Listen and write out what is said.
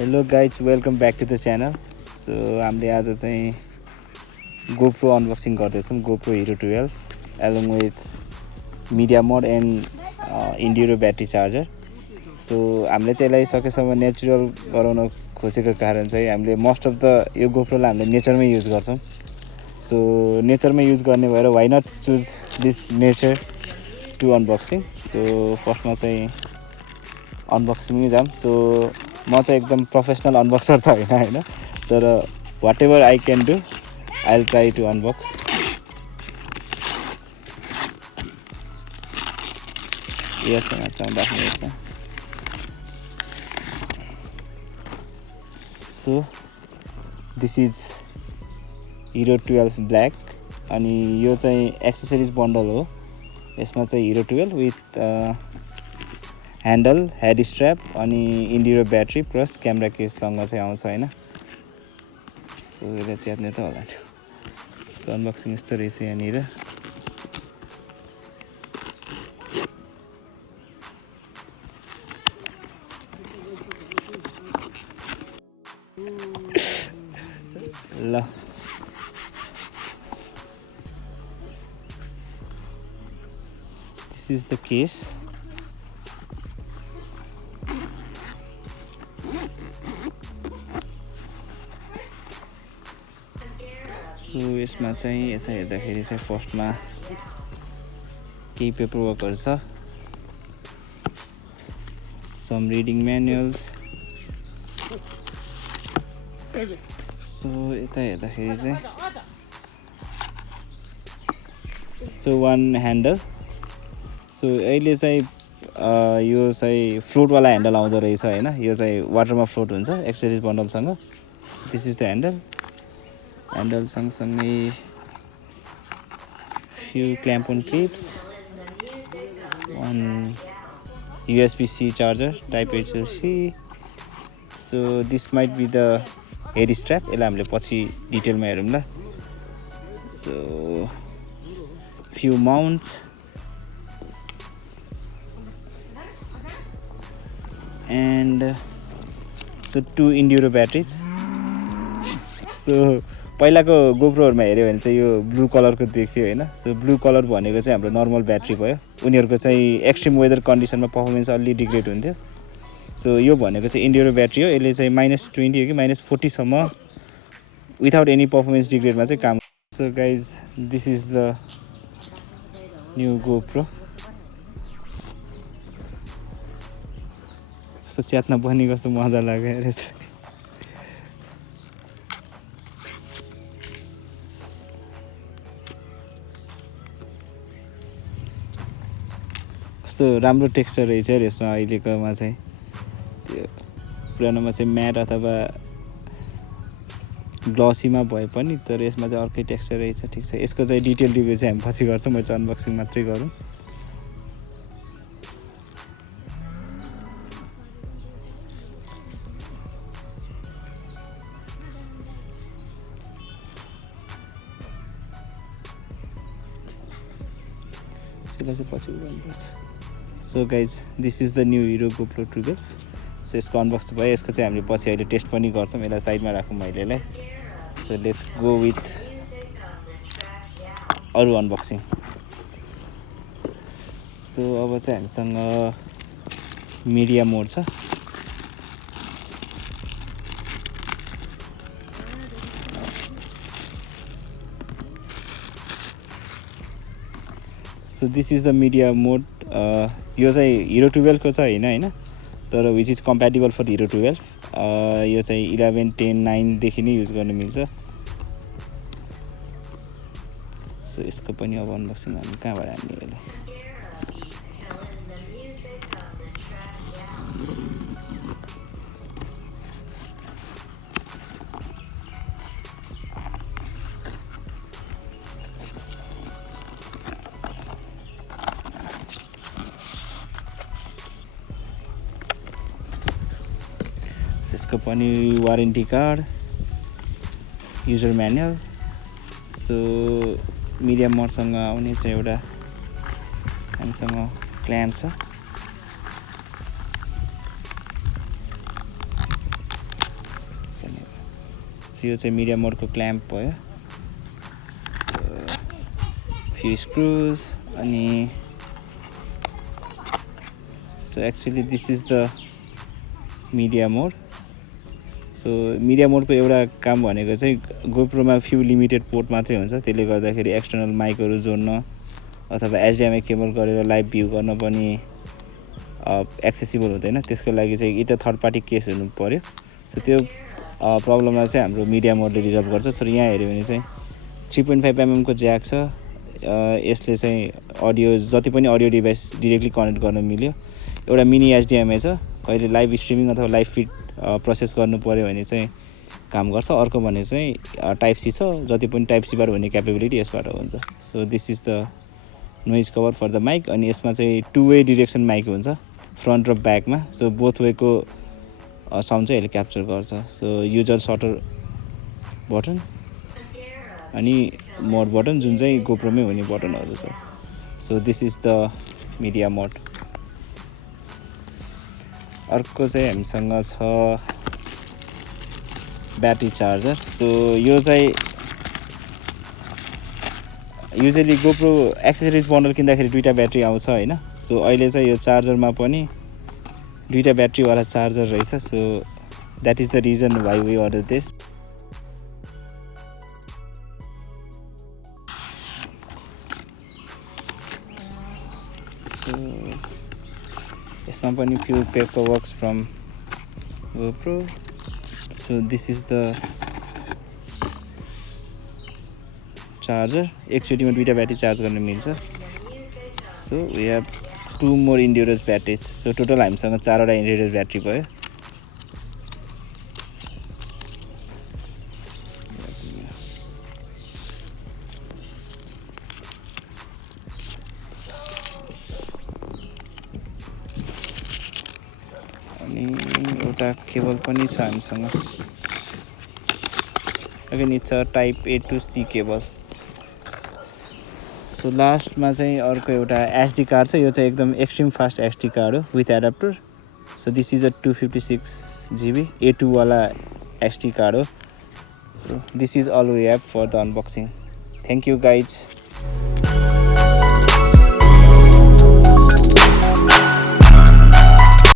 Hello guys, welcome back to the channel. So हामीले आज चाहिँ GoPro unboxing गर्दैछौँ, GoPro Hero 12 along with media mod and Enduro battery charger. So हामीले चाहिँ यसलाई सकेसम्म नेचुरल गराउन खोजेको कारण चाहिँ हामीले मोस्ट अफ द यो GoPro लाई हामीले नेचरमै युज गर्छौँ. So नेचरमै युज गर्ने भएर why not choose this nature to unboxing. So फर्स्टमा चाहिँ अनबक्सिङ जाम. सो म चाहिँ एकदम प्रोफेसनल अनबक्सर त होइन तर whatever I can do I will try to unbox. यसमा चाहिँ यसमा so this is Hero 12 black अनि यो चाहिँ एक्सेसरिज बन्डल हो. यसमा चाहिँ Hero 12 with handle head strap अनि इन्डिरो ब्याट्री प्लस क्यामेरा केससँग चाहिँ आउँछ हैन. सो यसले च्यात्ने त होला त्यो. सो अनबक्सिङ यस्तो रहेछ यहाँनिर. ल this is the case. So यसमा चाहिँ यता हेर्दाखेरि चाहिँ फर्स्टमा केही पेपर वर्कहरू छ. Some reading म्यानुअल्स. सो यता हेर्दाखेरि चाहिँ सो वान ह्यान्डल. सो अहिले चाहिँ यो चाहिँ फ्लोटवाला ह्यान्डल आउँदो रहेछ हैन. यो चाहिँ वाटरमा फ्लोट हुन्छ एक्सेसरिज बन्डलसँग. So this is the handle. Handle सँगसँगै few clamp on clips, one USB-C charger type HC. So this might be the head strap. यसलाई हामीले पछि डिटेलमा हेरौँ ल. So few mounts and so two Enduro batteries. So पहिलाको गोप्रोहरुमा हेर्यो भने चाहिँ यो ब्लू कलरको देख्थ्यो हैन. सो ब्लू कलर भनेको चाहिँ हाम्रो नर्मल ब्याट्री भयो. उनीहरुको चाहिँ एक्सट्रिम वेदर कन्डिसनमा परफर्मेन्स अलि डिग्रेड हुन्थ्यो. सो यो भनेको चाहिँ इन्डिरो ब्याट्री हो. यसले चाहिँ -20 हो कि -40 सम्म विदाउट एनी परफर्मेन्स डिग्रेडमा चाहिँ काम. So guys this is the new GoPro. So च्यात्न पनि कस्तो मजा लाग्यो रहेछ. कस्तो राम्रो टेक्सचर रहेछ यसमा. अहिलेकोमा चाहिँ त्यो पुरानोमा चाहिँ म्याट अथवा ग्लसीमा भए पनि तर यसमा चाहिँ अर्कै टेक्सचर रहेछ. ठिक छ. यसको चाहिँ डिटेल रिभ्यू चाहिँ हामी पछि गर्छौँ. म चाहिँ अनबक्सिङ मात्रै गरौँ. यसलाई चाहिँ पछि गर्नुपर्छ. So guys this is the new hero GoPro 12. So यसको अनबक्स भयो. यसको चाहिँ हामीले पछि अहिले टेस्ट पनि गर्छौँ. यसलाई साइडमा राखौँ मैले यसलाई. सो लेट्स गो विथ अरू अनबक्सिङ. सो अब चाहिँ हामीसँग मिडिया मोड छ. So this is the media mode. यो चाहिँ हिरो 12 को चाहिँ हैन तर which is compatible for Hero 12. यो चाहिँ 11, 10, 9 देखि नै युज गर्न मिल्छ. सो यसको पनि अब अनबक्सिङ हामी कहाँबाट हान्ने यसलाई. यसको पनि warranty card, user manual. So media मोडसँग आउने चाहिँ एउटा हामीसँग क्ल्याम्प छ. यो चाहिँ मिडिया मोडको क्ल्याम्प भयो, फ्यु स्क्रुज अनि so actually this is the media mode. So media मोडको एउटा काम भनेको चाहिँ गोप्रोमा फ्यु लिमिटेड पोर्ट मात्रै हुन्छ, त्यसले गर्दाखेरि एक्सटर्नल माइकहरू जोड्न अथवा एचडिएमआई केबल गरेर लाइभ भ्यू गर्न पनि एक्सेसिबल हुँदैन। त्यसको लागि चाहिँ कि त थर्ड पार्टी केस हुनु पऱ्यो। सो त्यो प्रब्लमलाई चाहिँ हाम्रो मिडिया मोडले रिजल्भ गर्छ। सो यहाँ हेऱ्यो भने चाहिँ 3.5 mm को ज्याक छ। यसले चाहिँ अडियो जति पनि अडियो डिभाइस डिरेक्टली कनेक्ट गर्न मिल्यो। एउटा मिनी एचडिएमआई छ, कहिले लाइभ स्ट्रिमिङ अथवा लाइभ फिड प्रोसेस गर्नु पऱ्यो भने चाहिँ काम गर्छ। अर्को भने चाहिँ टाइप सी छ, जति पनि टाइप सीबाट हुने क्यापेबिलिटी यसबाट हुन्छ। So this is the noise cover for the mic. अनि यसमा चाहिँ 2 वे डिरेक्सन माइक हुन्छ, फ्रन्ट र ब्याकमा। सो बोथ वेको साउन्ड चाहिँ यसले क्याप्चर गर्छ। सो युजर सटर बटन अनि मोड बटन, जुन चाहिँ गोप्रोमै हुने बटनहरू छ। So this is the media mode. अर्को चाहिँ हामीसँग छ ब्याट्री चार्जर। सो यो चाहिँ युजली गोप्रो एक्सेसरिज बन्डल किन्दाखेरि 2टा ब्याट्री आउँछ हैन। सो अहिले चाहिँ यो चार्जरमा पनि 2टा ब्याट्रीवाला चार्जर रहेछ। So that is the reason why we order this. So यसमा पनि few paper works from GoPro. So this is the charger. एकचोटिमा 2टा ब्याट्री चार्ज गर्न मिल्छ। So we have 2 more Enduros batteries. So total हामीसँग 4वटा इन्ड्युरोज battery भयो। अनि एउटा केबल पनि छ हामीसँग, again it's a type A to C cable. So लास्टमा चाहिँ अर्को एउटा एसडी कार्ड छ। यो चाहिँ एकदम एक्सट्रिम फास्ट एसडी कार्ड हो with adapter. So this is a 256 GB A2 वाला एसडी कार्ड हो। So this is all we have for the unboxing. Thank you guys.